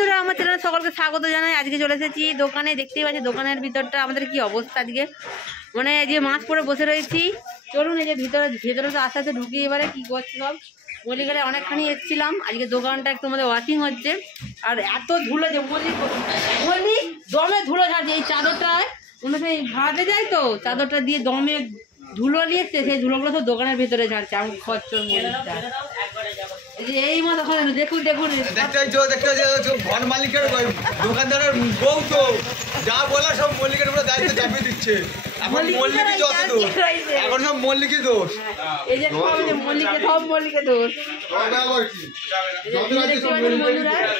বন্ধুরা, আমার চ্যানেলে সকলকে স্বাগত জানাই। আজকে চলে এসেছি দোকানে। দেখতেই পাচ্ছি দোকানের ভিতরটা আমাদের কি অবস্থা আজকে, মানে যে মাস্ক পরে বসে রয়েছি। চলুন এই যে ভিতরে তো আস্তে আস্তে ঢুকি। এবারে কি করছি সব মল্লিকারে অনেকখানি এসেছিলাম। আজকে দোকানটা একটু আমাদের ওয়াশিং হচ্ছে, আর এত ধুলো যে মল্লি দমে ধুলো ঝাড়ছে। এই চাদরটায় সেই ভাড়াতে যায় তো, চাদরটা দিয়ে দমে ধুলো নিয়েছে, সেই ধুলোগুলো সব দোকানের ভিতরে ঝাড়ছে। আমি খরচ এই মতো দেখুন দেখুন ঘর মালিকের দোকানদারের বউ তো যা বলা সব মল্লিকের উপরে দায়িত্ব চাপিয়ে দিচ্ছে। এখন মল্লিকই যত দোষ, এখন সব মল্লিকই দোষ। এই যে সব মল্লিকের দোষ।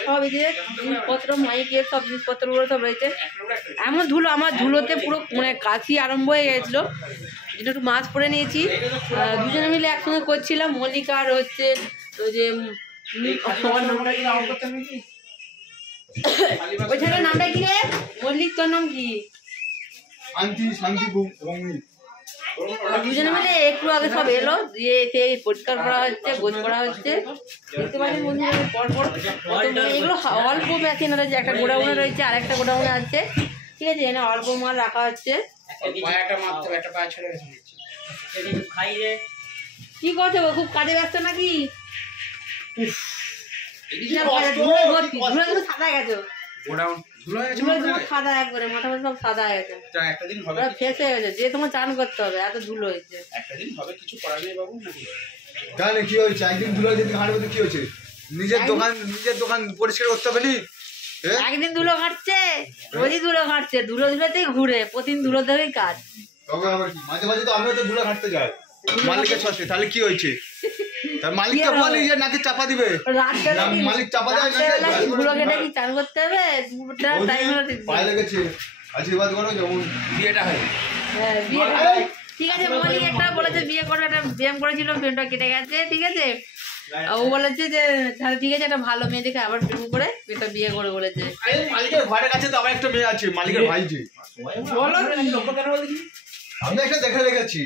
সব এই যে জিনিসপত্র মাইকের সব জিনিসপত্রগুলো সব রয়েছে। এমন ধুলো, আমার ধুলোতে পুরো মানে কাশি আরম্ভ হয়ে গেছিল। একটু মাস্ক পরে নিয়েছি, দুজনে মিলে একসঙ্গে করছিলাম। মল্লিকা আর হচ্ছে ওই যে ওই ছেলের নামটা কি রে? মল্লিক, তোর নাম কি? দুজনে মিলে একটু আগে সব এলো, দিয়ে সেই পরিষ্কার করা হচ্ছে, গোছ করা হচ্ছে। দেখতে পাচ্ছেন বন্ধুরা পরপর এগুলো অল্প মেশিন রয়েছে। একটা গোডাউনে রয়েছে আর একটা গোডাউনে আছে, ঠিক আছে। এখানে অল্প মাল রাখা হচ্ছে। কি করছে গো? খুব কাজে ব্যস্ত নাকি? সাদা গেছে, সাদা একবারে মাথা সব সাদা গেছে, ফেস হয়ে গেছে। যে তোমার চান করতে হবে, এত ধুলো হয়েছে। তাহলে কি হয়েছে? একদিন ধুলো যেদিন হাঁটবে তো কি হয়েছে? নিজের দোকান পরিষ্কার করতে হবে নি? একদিন ধুলো ঘাটছে, রোজই ধুলো ঘাটছে, ধুলোতেই ঘুরে, প্রতিদিন ধুলো ধরেই কাজ। মাঝে মাঝে তো আমিও তো ধুলো ঘাটতে যাই মালিকের সাথে, তাহলে কি হয়েছে? তার মালিককে বলি যে নাকি চাপা দিবে, মালিক চাপা দেয় নাকি? ধুলো কেটে কি চান করতে হবে? পায়ে লেগেছে, আশীর্বাদ করো যেমন বিয়েটা হয়। হ্যাঁ, বিয়েটা হয়, ঠিক আছে। মল্লিক একটা বলেছে বিয়ে করবে, একটা ব্যায়াম করেছিল, প্রেমটা কেটে গেছে, ঠিক আছে। ও বলেছে যে তাহলে ঠিক আছে, একটা ভালো মেয়ে দেখে আবার প্রেম করে একটা বিয়ে করে বলেছে। মালিকের ঘরের কাছে তো আবার একটা মেয়ে আছে, মালিকের ভাই যে বলো আমি একটা দেখে রেখেছি।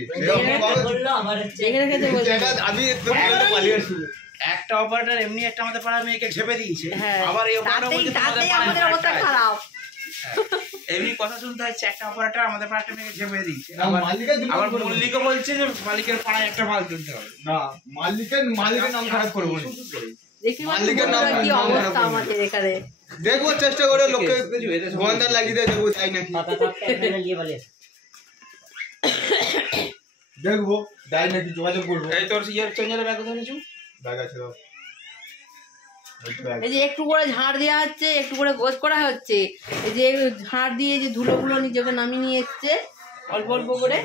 একটা অপারেটর এমনি একটা আমাদের পাড়ার মেয়েকে ঝেপে দিয়েছে, আবার এই আমাদের অবস্থা খারাপ। এমনি কথা শুনতে হচ্ছে, একটা অপারেটর আমাদের পাড়ার মেয়েকে ঝেপে দিয়েছে। আবার মল্লিকও বলছে যে মালিকের পাড়ায় একটা মাল তুলতে হবে। না, মালিকের নাম খারাপ করবো না, মালিকের নাম কি অবস্থা আমাদের এখানে। দেখবো চেষ্টা করে লোককে গন্ডা লাগিয়ে দেয়, দেখবো তাই নাকি দেখবো তাই নাকি যোগাযোগ করবো। এই তোর ইয়ার চেঞ্জারের ব্যাগ কোথায় নিছু? ব্যাগ আছে দাও। এই যে একটু করে ঝাড় দেওয়া হচ্ছে, একটু করে গোছ করা হচ্ছে। এই যে ঝাড় দিয়ে যে ধুলোগুলো নিজেকে নামিয়ে নিয়ে এসছে অল্প অল্প করে।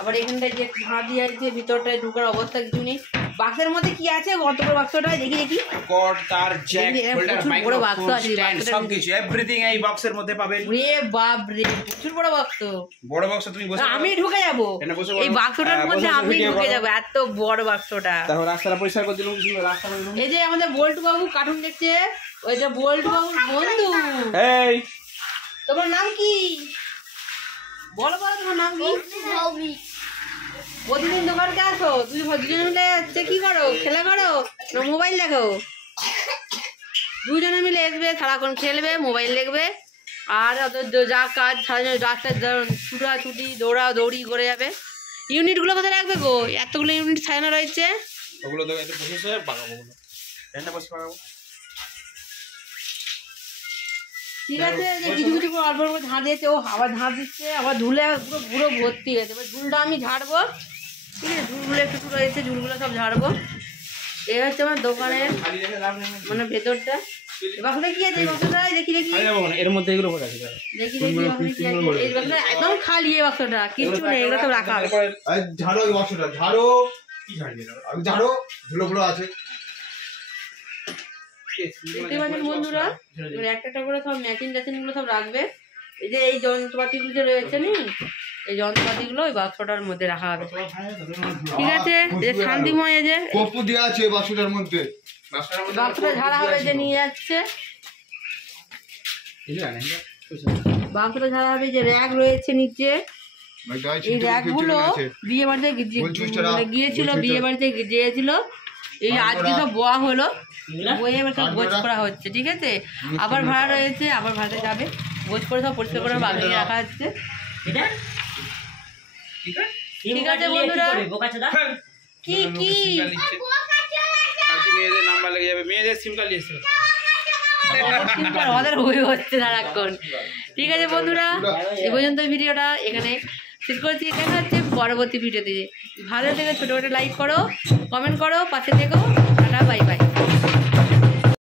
আবার এখানটায় যে ঝাড় দিয়ে আছে, ভিতরটায় ঢুকার অবস্থা কিছু নেই। বাক্সের মধ্যে কি আছে? কত বড় বাক্সটা দেখি দেখি। কর্ড, তার, জ্যাক, হোল্ডার, বড় বাক্স আছে, সবকিছু এভরিথিং এই বক্সের মধ্যে পাবেন। রে বাপ রে, প্রচুর বড় বাক্স। বড় বাক্স তুমি বসে আমি ঢুকে যাব এই বাক্সটার মধ্যে, আমি ঢুকে যাব, এত বড় বাক্সটা। তারপর রাস্তাটা পরিষ্কার করে দিলাম, রাস্তাটা। এই যে আমাদের বল্টু বাবু কার্টুন দেখছে, ওইটা বল্টু বাবুর বন্ধু। এই তোমার নাম কি? বলো বলো, তোমার নাম কি? প্রতিদিন দোকানকে আসো দুজনে মিলে হচ্ছে কি করো? খেলা করো না মোবাইল দেখো? দুজনে মিলে আসবে, সারাক্ষণ খেলবে, মোবাইল দেখবে, আর যা কাজ রাস্তায় ছুটাছুটি দৌড়ি করে যাবে। ইউনিটগুলো কোথায় রাখবে গো? এতগুলো ইউনিট সাজানো রয়েছে। ওগুলো তো একটু বসে বাগাবো, এটা বসে বাগাবো। ঠিক আছে, যে কিছু কিছু অল্প অল্প ঝাড় দিয়েছে, ও আবার ঝাড় দিচ্ছে, আবার ধুলে পুরো ভর্তি হয়েছে। এবার ঝুলটা আমি ঝাড়বো, ঠিক আছে। ঝুলগুলো একটু রয়েছে, ঝুলগুলো সব ঝাড়বো। এই হচ্ছে আমার দোকানের মানে ভেতরটা। বাক্সটা কি আছে? বাক্সটা দেখি দেখি, এর মধ্যে এগুলো আছে, দেখি দেখি এই বাক্সটা একদম খালি। এই বাক্সটা কিছু নেই, এগুলো সব রাখা হবে। ঝাড়ো এই বাক্সটা, ঝাড়ো কি ঝাড়ো, ধুলো আছে। দেখতে পাচ্ছেন বন্ধুরা, একটা একটা করে সব মেশিন গুলো সব রাখবে। এই যে এই যন্ত্রপাতিগুলো যে রয়েছে নি, এই যন্ত্রপাতিগুলো ওই বাক্সটার মধ্যে রাখা হবে, ঠিক আছে। যে শান্তিময় যে কপু দেওয়া আছে বাক্সটার মধ্যে, বাক্সটা ঝাড়া হবে, যে নিয়ে যাচ্ছে বাক্সটা ঝাড়া হবে। যে র্যাক রয়েছে নিচে, এই র্যাকগুলো বিয়ে বাড়িতে গিয়েছিল, বিয়ে বাড়িতে গিয়েছিল এই আজকে সব বোয়া হলো, বয়ে এবার সব গোছ করা হচ্ছে, ঠিক আছে? আবার ভাড়া রয়েছে, আবার ভাড়াতে যাবে, গোছ করে সব পরিষ্কার করে বাগিয়ে রাখা হচ্ছে। ঠিক আছে বন্ধুরা, কি কি মেয়েদের নাম্বার লেগে যাবে, মেয়েদের সিম কার্ড নিয়েছে। আমাদের হয়ে হচ্ছে সারাক্ষণ। ঠিক আছে বন্ধুরা, এ পর্যন্ত ভিডিওটা এখানে শেষ করেছি। দেখা হচ্ছে পরবর্তী ভিডিওতে। ভালো থেকে ছোটো লাইক করো, কমেন্ট করো, পাশে থেকো। Tata, bye bye.